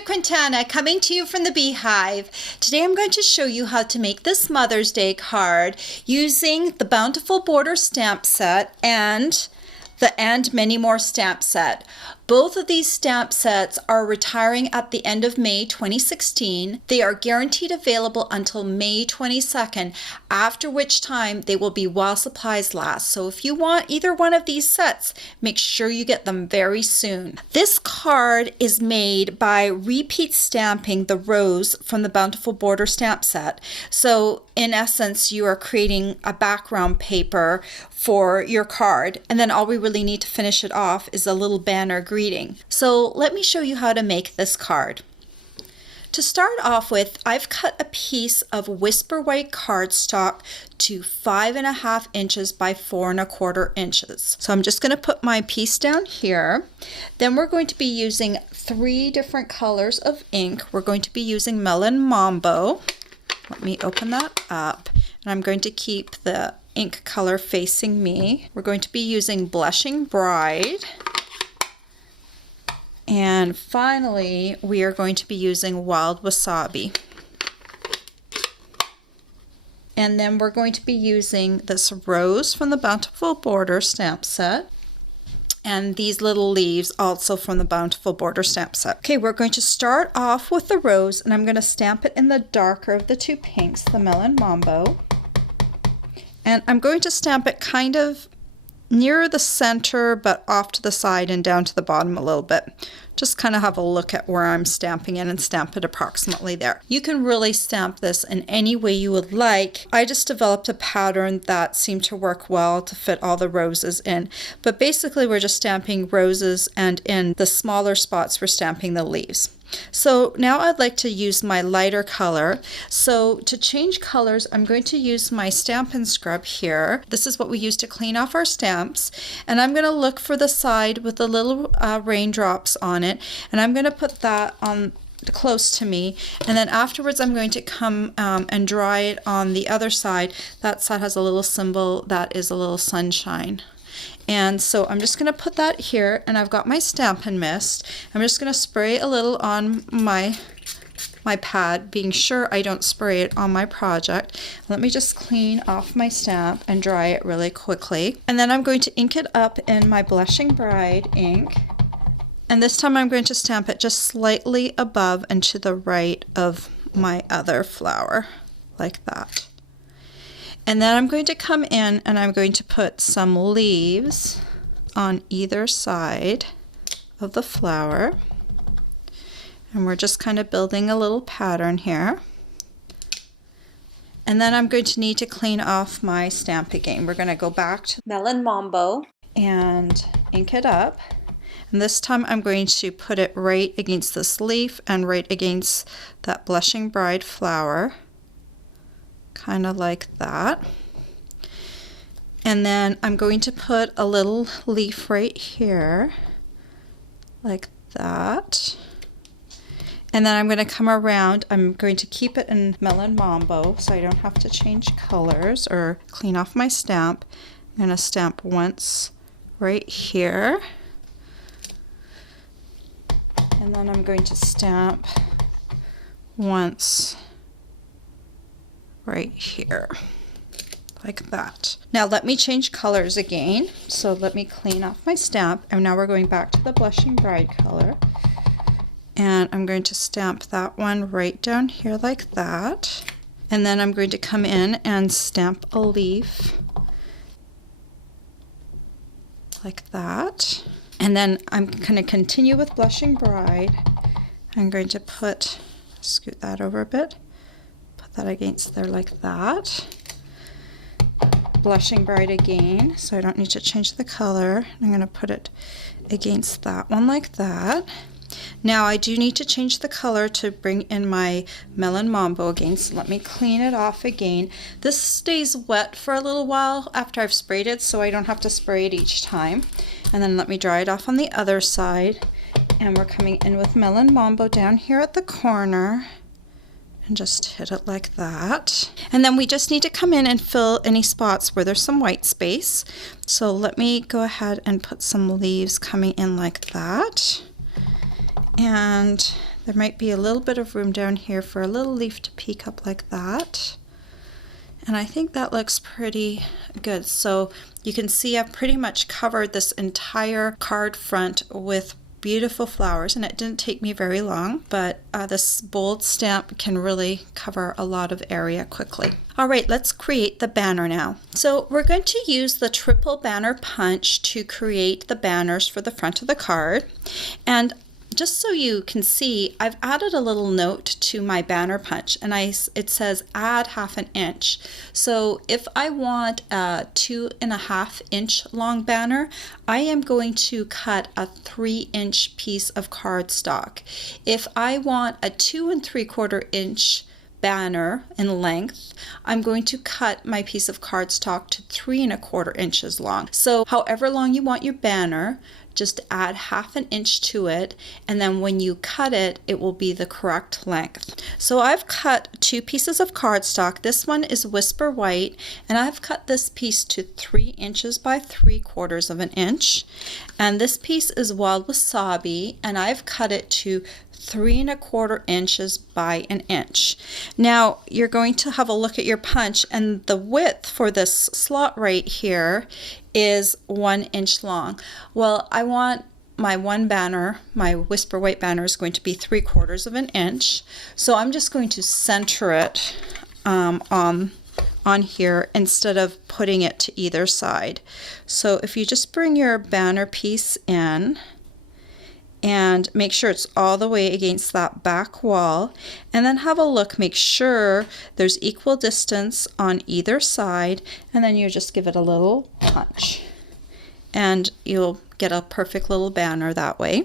Brenda Quintana coming to you from the Beehive. Today I'm going to show you how to make this Mother's Day card using the Bountiful Border stamp set and the And Many More stamp set. Both of these stamp sets are retiring at the end of May 2016. They are guaranteed available until May 22nd, after which time they will be while supplies last. So if you want either one of these sets, make sure you get them very soon. This card is made by repeat stamping the rows from the Bountiful Border stamp set. So in essence, you are creating a background paper for your card, and then all we really need to finish it off is a little banner greeting. So let me show you how to make this card. To start off with, I've cut a piece of Whisper White cardstock to 5.5 inches by 4.25 inches. So I'm just going to put my piece down here. Then we're going to be using 3 different colors of ink. We're going to be using Melon Mambo. Let me open that up. And I'm going to keep the ink color facing me. We're going to be using Blushing Bride. And finally, we are going to be using Wild Wasabi. And then we're going to be using this rose from the Bountiful Border stamp set. And these little leaves also from the Bountiful Border stamp set. Okay, we're going to start off with the rose, and I'm going to stamp it in the darker of the 2 pinks, the Melon Mambo. And I'm going to stamp it kind of near the center, but off to the side and down to the bottom a little bit. Just kind of have a look at where I'm stamping it and stamp it approximately there. You can really stamp this in any way you would like. I just developed a pattern that seemed to work well to fit all the roses in. But basically we're just stamping roses, and in the smaller spots we're stamping the leaves. So now I'd like to use my lighter color. So to change colors, I'm going to use my Stampin Scrub here. This is what we use to clean off our stamps. And I'm going to look for the side with the little raindrops on it. And I'm going to put that on close to me. And then afterwards I'm going to come and dry it on the other side. That side has a little symbol that is a little sunshine. And so I'm just going to put that here, and I've got my Stampin Mist. I'm just going to spray a little on my pad, being sure I don't spray it on my project. Let me just clean off my stamp and dry it really quickly. And then I'm going to ink it up in my Blushing Bride ink. And this time I'm going to stamp it just slightly above and to the right of my other flower, like that. And then I'm going to come in and I'm going to put some leaves on either side of the flower. And we're just kind of building a little pattern here. And then I'm going to need to clean off my stamp again. We're going to go back to Melon Mambo and ink it up. And this time I'm going to put it right against this leaf and right against that Blushing Bride flower. Kind of like that. And then I'm going to put a little leaf right here, like that. And then I'm going to come around. I'm going to keep it in Melon Mambo so I don't have to change colors or clean off my stamp. I'm going to stamp once right here. And then I'm going to stamp once right here, like that. Now let me change colors again. So let me clean off my stamp, and now we're going back to the Blushing Bride color. And I'm going to stamp that one right down here like that. And then I'm going to come in and stamp a leaf like that. And then I'm going to continue with Blushing Bride. I'm going to scoot that over a bit. That against there like that. Blushing Bride again, so I don't need to change the color. I'm going to put it against that one like that. Now I do need to change the color to bring in my Melon Mambo again, so let me clean it off again. This stays wet for a little while after I've sprayed it, so I don't have to spray it each time. And then let me dry it off on the other side. And we're coming in with Melon Mambo down here at the corner. And just hit it like that. And then we just need to come in and fill any spots where there's some white space. So let me go ahead and put some leaves coming in like that. And there might be a little bit of room down here for a little leaf to peek up like that. And I think that looks pretty good. So you can see I've pretty much covered this entire card front with beautiful flowers, and it didn't take me very long, but this bold stamp can really cover a lot of area quickly. All right, let's create the banner now. So we're going to use the triple banner punch to create the banners for the front of the card. And just so you can see, I've added a little note to my banner punch, and it says add 1/2 inch. So if I want a 2.5 inch long banner, I am going to cut a 3-inch piece of cardstock. If I want a 2 3/4 inch banner in length, I'm going to cut my piece of cardstock to 3 1/4 inches long. So however long you want your banner, just add 1/2 inch to it, and then when you cut it, it will be the correct length. So I've cut 2 pieces of cardstock. This one is Whisper White, and I've cut this piece to 3 inches by 3/4 inch. And this piece is Wild Wasabi, and I've cut it to 3 1/4 inches by 1 inch. Now you're going to have a look at your punch, and the width for this slot right here is 1 inch long. Well, I want my one banner, my Whisper White banner, is going to be 3/4 inch. So I'm just going to center it on here instead of putting it to either side. So if you just bring your banner piece in and make sure it's all the way against that back wall, and then have a look, make sure there's equal distance on either side, and then you just give it a little punch and you'll get a perfect little banner that way.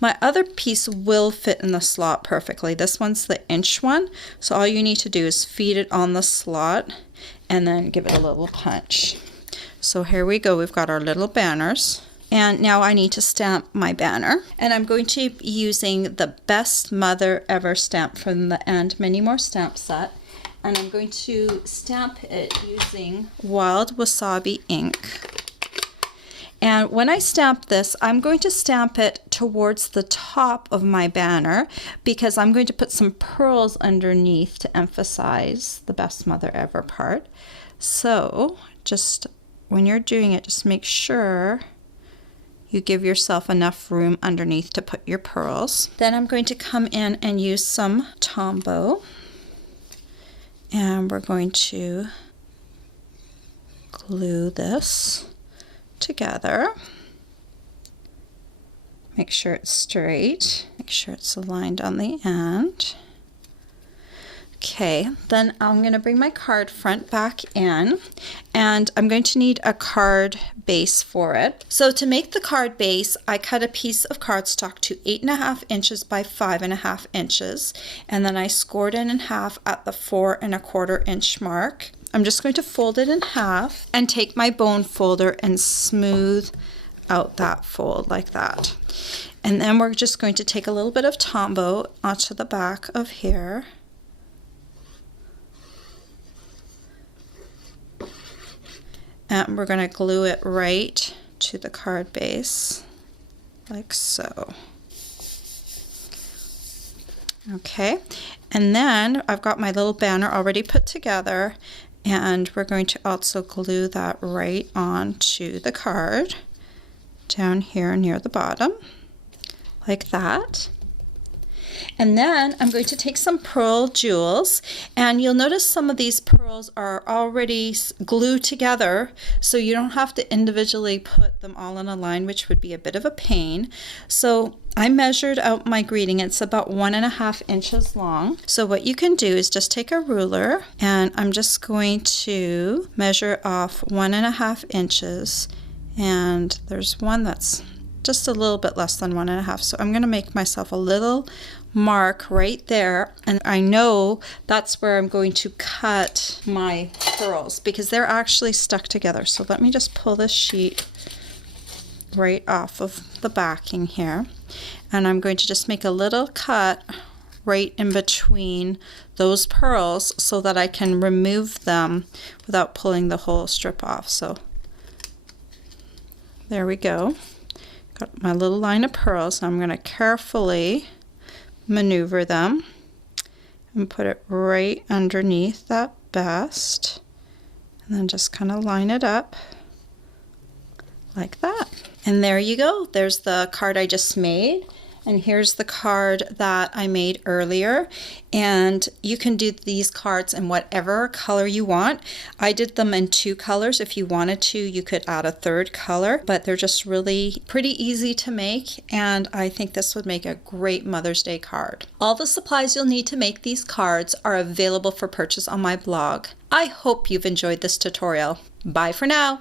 My other piece will fit in the slot perfectly. This one's the inch one, so all you need to do is feed it on the slot and then give it a little punch. So here we go, we've got our little banners. And now I need to stamp my banner, and I'm going to be using the Best Mother Ever stamp from the And Many More stamp set, and I'm going to stamp it using Wild Wasabi ink. And when I stamp this, I'm going to stamp it towards the top of my banner because I'm going to put some pearls underneath to emphasize the Best Mother Ever part. So just when you're doing it, just make sure you give yourself enough room underneath to put your pearls. Then I'm going to come in and use some Tombow, and we're going to glue this together. Make sure it's straight, make sure it's aligned on the end. Okay, then I'm going to bring my card front back in, and I'm going to need a card base for it. So to make the card base, I cut a piece of cardstock to 8.5 inches by 5.5 inches, and then I scored it in half at the 4 1/4 inch mark. I'm just going to fold it in half and take my bone folder and smooth out that fold like that. And then we're just going to take a little bit of Tombow onto the back of here. And we're going to glue it right to the card base, like so. Okay, and then I've got my little banner already put together, and we're going to also glue that right onto the card, down here near the bottom, like that. And then I'm going to take some pearl jewels, and you'll notice some of these pearls are already glued together, so you don't have to individually put them all in a line, which would be a bit of a pain. So I measured out my greeting. It's about 1.5 inches long. So what you can do is just take a ruler, and I'm just going to measure off 1.5 inches, and there's one that's just a little bit less than 1.5. So I'm going to make myself a little mark right there, and I know that's where I'm going to cut my pearls because they're actually stuck together. So let me just pull this sheet right off of the backing here, and I'm going to just make a little cut right in between those pearls so that I can remove them without pulling the whole strip off. So there we go. Got my little line of pearls. I'm going to carefully maneuver them and put it right underneath that best, and then just kind of line it up like that. And there you go. There's the card I just made. And here's the card that I made earlier. And you can do these cards in whatever color you want. I did them in 2 colors. If you wanted to, you could add a 3rd color, but they're just really pretty easy to make. And I think this would make a great Mother's Day card. All the supplies you'll need to make these cards are available for purchase on my blog. I hope you've enjoyed this tutorial. Bye for now.